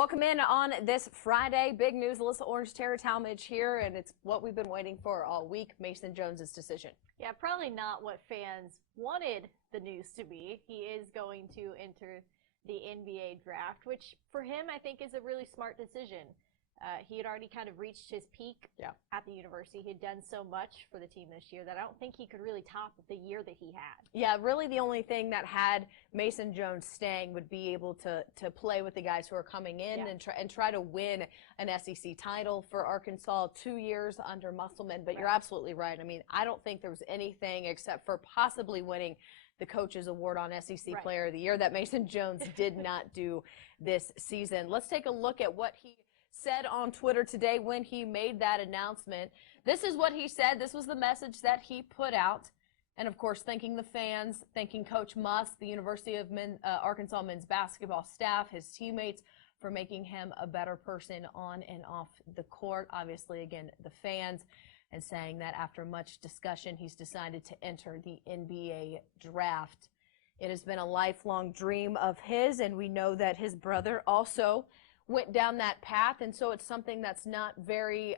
Welcome in on this Friday. Big news. Alyssa Orange, Tara Talmadge here, and it's what we've been waiting for all week, Mason Jones' decision. Yeah, probably not what fans wanted the news to be. He is going to enter the NBA draft, which for him I think is a really smart decision. He had already kind of reached his peak at the university. He had done so much for the team this year that I don't think he could really top the year that he had. Yeah, really the only thing that had Mason Jones staying would be able to play with the guys who are coming in and try to win an SEC title for Arkansas 2 years under Musselman. But you're absolutely right. I mean, I don't think there was anything except for possibly winning the Coaches Award on SEC Player of the Year that Mason Jones did not do this season. Let's take a look at what he said on Twitter today when he made that announcement. This is what he said. This was the message that he put out. And, of course, thanking the fans, thanking Coach Muss, the University of Arkansas men's basketball staff, his teammates, for making him a better person on and off the court. Obviously, again, the fans, and saying that after much discussion, he's decided to enter the NBA draft. It has been a lifelong dream of his, and we know that his brother also went down that path, and so it's something that's not very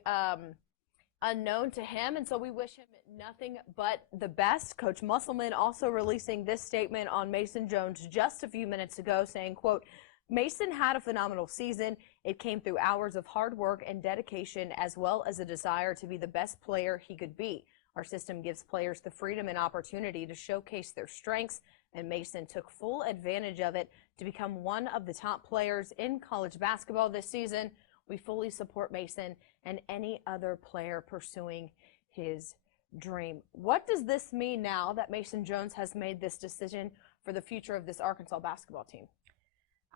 unknown to him, and so we wish him nothing but the best. Coach Musselman also releasing this statement on Mason Jones just a few minutes ago, saying, quote, "Mason had a phenomenal season. It came through hours of hard work and dedication, as well as a desire to be the best player he could be. Our system gives players the freedom and opportunity to showcase their strengths, and Mason took full advantage of it to become one of the top players in college basketball this season. We fully support Mason and any other player pursuing his dream." What does this mean now that Mason Jones has made this decision for the future of this Arkansas basketball team?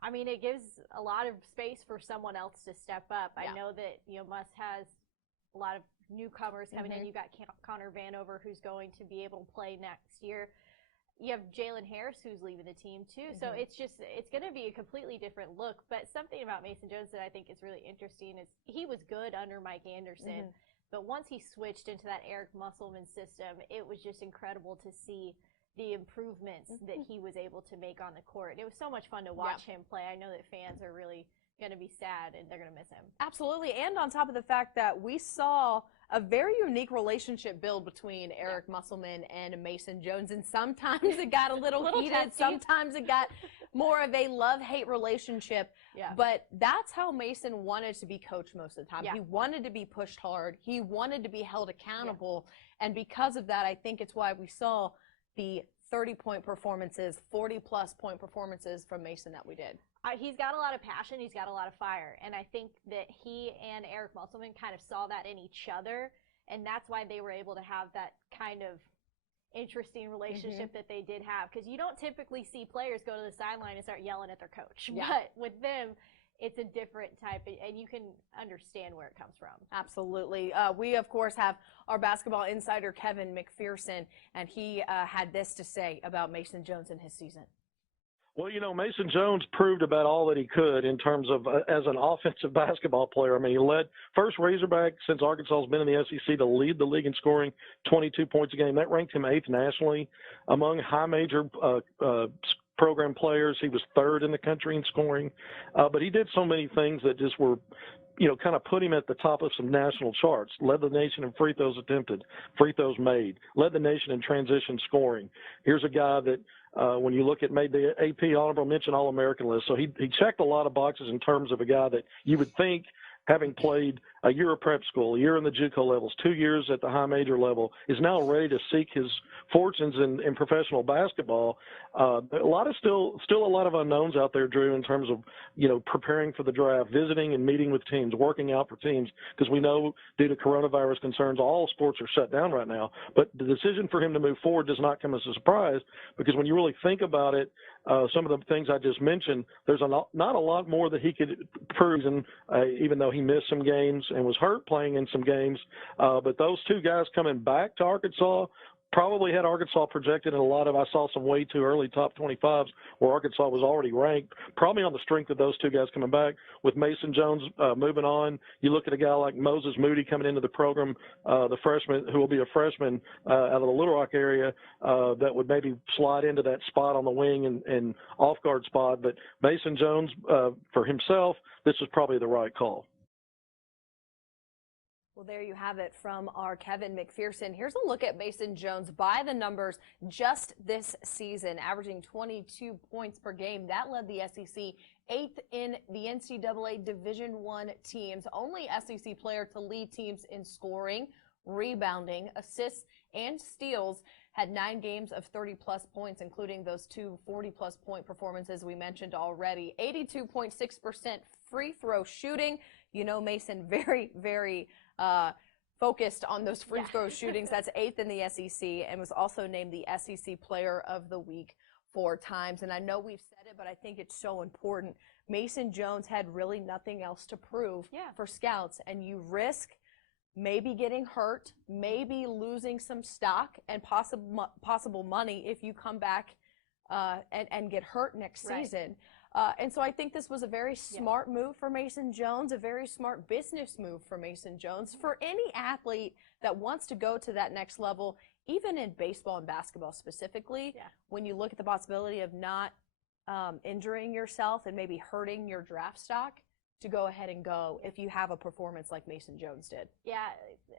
I mean, it gives a lot of space for someone else to step up. I know that, Muss has a lot of newcomers coming in. You got Connor Vanover, who's going to be able to play next year. You have Jalen Harris, who's leaving the team, too. So it's going to be a completely different look. But something about Mason Jones that I think is really interesting is he was good under Mike Anderson. But once he switched into that Eric Musselman system, it was just incredible to see the improvements that he was able to make on the court. And it was so much fun to watch him play. I know that fans are really going to be sad and they're going to miss him. Absolutely. And on top of the fact that we saw a very unique relationship build between Eric Musselman and Mason Jones. And sometimes it got a little heated. Testy. Sometimes it got more of a love-hate relationship. But that's how Mason wanted to be coached most of the time. He wanted to be pushed hard. He wanted to be held accountable. And because of that, I think it's why we saw the 30-point performances, 40-plus point performances from Mason that we did. He's got a lot of passion. He's got a lot of fire. And I think that he and Eric Musselman kind of saw that in each other. And that's why they were able to have that kind of interesting relationship that they did have. Because you don't typically see players go to the sideline and start yelling at their coach. But with them, it's a different type, and you can understand where it comes from. Absolutely. We, of course, have our basketball insider, Kevin McPherson, and he had this to say about Mason Jones and his season. Well, Mason Jones proved about all that he could in terms of as an offensive basketball player. I mean, he led first Razorback since Arkansas has been in the SEC to lead the league in scoring, 22 points a game. That ranked him 8th nationally. Among high major program players, he was 3rd in the country in scoring. But he did so many things that just were, kind of put him at the top of some national charts. Led the nation in free throws attempted, free throws made. Led the nation in transition scoring. Here's a guy that, when you look at made the AP Honorable Mention All-American list. So he checked a lot of boxes in terms of a guy that you would think, having played a year of prep school, a year in the JUCO levels, 2 years at the high major level, is now ready to seek his fortunes in professional basketball. A lot of still a lot of unknowns out there, Drew, in terms of preparing for the draft, visiting and meeting with teams, working out for teams, because we know due to coronavirus concerns, all sports are shut down right now. But the decision for him to move forward does not come as a surprise, because when you really think about it, some of the things I just mentioned, there's not a lot more that he could prove, even though he missed some games and was hurt playing in some games. But those two guys coming back to Arkansas probably had Arkansas projected in a lot of, I saw some way too early top 25s where Arkansas was already ranked, probably on the strength of those two guys coming back. With Mason Jones moving on, you look at a guy like Moses Moody coming into the program, the freshman, who will be a freshman out of the Little Rock area, that would maybe slide into that spot on the wing and off-guard spot. But Mason Jones, for himself, this was probably the right call. Well, there you have it from our Kevin McPherson. Here's a look at Mason Jones by the numbers just this season, averaging 22 points per game. That led the SEC 8th in the NCAA Division I teams, only SEC player to lead teams in scoring, rebounding, assists, and steals. Had 9 games of 30-plus points, including those 2 40-plus point performances we mentioned already. 82.6% free throw shooting. You know, Mason very, very focused on those free throw shootings. That's 8th in the SEC, and was also named the SEC Player of the Week 4 times. And I know we've said it, but I think it's so important. Mason Jones had really nothing else to prove for scouts, and you risk maybe getting hurt, maybe losing some stock and possible money if you come back and get hurt next season. And so I think this was a very smart move for Mason Jones, a very smart business move for Mason Jones. For any athlete that wants to go to that next level, even in baseball and basketball specifically, when you look at the possibility of not injuring yourself and maybe hurting your draft stock, to go ahead and go if you have a performance like Mason Jones did. Yeah,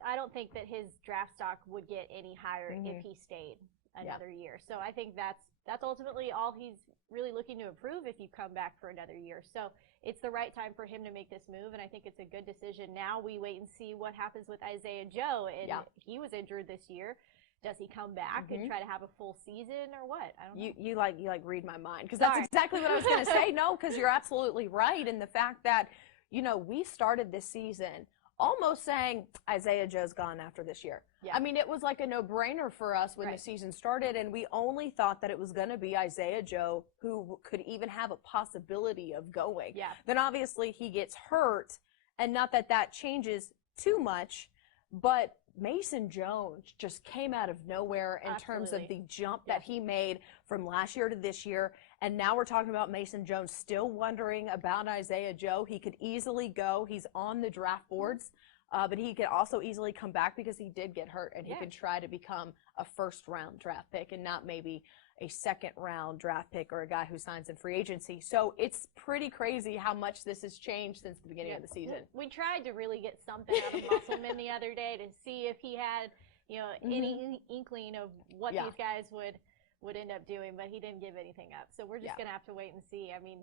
I don't think that his draft stock would get any higher if he stayed another year. So I think that's ultimately all he's really looking to improve if you come back for another year. So it's the right time for him to make this move, and I think it's a good decision. Now we wait and see what happens with Isaiah Joe, and he was injured this year. Does he come back and try to have a full season or what? I don't know. You like read my mind, because that's exactly what I was going to say. No, because you're absolutely right in the fact that, you know, we started this season almost saying Isaiah Joe's gone after this year. I mean, it was like a no-brainer for us when the season started, and we only thought that it was going to be Isaiah Joe who could even have a possibility of going. Then obviously he gets hurt, and not that that changes too much, but Mason Jones just came out of nowhere in terms of the jump that he made from last year to this year. And now we're talking about Mason Jones still wondering about Isaiah Joe. He could easily go. He's on the draft boards, but he could also easily come back because he did get hurt, and he could try to become a first-round draft pick and not maybe a second-round draft pick or a guy who signs in free agency. So it's pretty crazy how much this has changed since the beginning of the season. We tried to really get something out of Musselman the other day to see if he had, you know, any inkling of what these guys would end up doing, but he didn't give anything up. So we're just going to have to wait and see. I mean,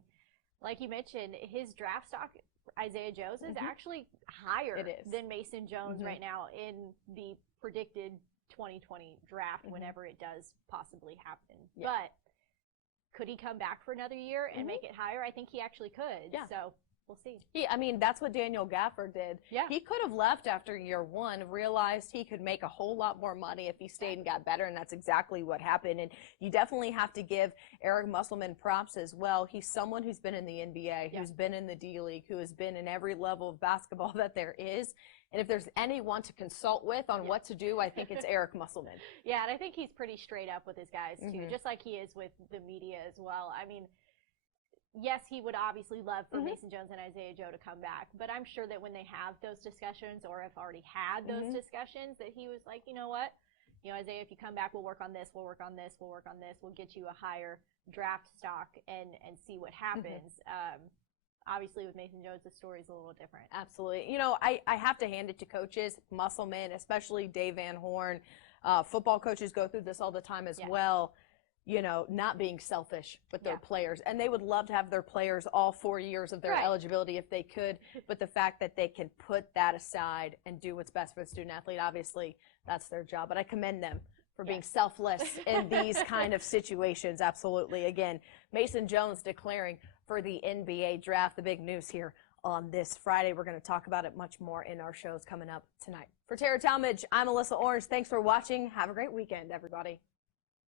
like you mentioned, his draft stock, Isaiah Joe's, is actually higher than Mason Jones right now in the predicted 2020 draft whenever it does possibly happen. But could he come back for another year and make it higher? I think he actually could. So we'll see. I mean, that's what Daniel Gafford did. He could have left after year 1, realized he could make a whole lot more money if he stayed and got better, and that's exactly what happened. And you definitely have to give Eric Musselman props as well. He's someone who's been in the NBA, who's been in the D-League, who has been in every level of basketball that there is. And if there's anyone to consult with on what to do, I think it's Eric Musselman. And I think he's pretty straight up with his guys, too, just like he is with the media as well. I mean, yes, he would obviously love for Mason Jones and Isaiah Joe to come back, but I'm sure that when they have those discussions, or have already had those discussions, that he was like, you know what? You know, Isaiah, if you come back, we'll work on this, we'll work on this, we'll work on this, we'll get you a higher draft stock and see what happens. Obviously, with Mason Jones, the story's a little different. Absolutely. You know, I have to hand it to coaches, Musselman, especially Dave Van Horn. Football coaches go through this all the time as well. You know, not being selfish with their players. And they would love to have their players all 4 years of their eligibility if they could. But the fact that they can put that aside and do what's best for the student athlete, obviously, that's their job. But I commend them for being selfless in these kind of situations. Absolutely. Again, Mason Jones declaring for the NBA draft. The big news here on this Friday. We're going to talk about it much more in our shows coming up tonight. For Tara Talmadge, I'm Alyssa Orange. Thanks for watching. Have a great weekend, everybody.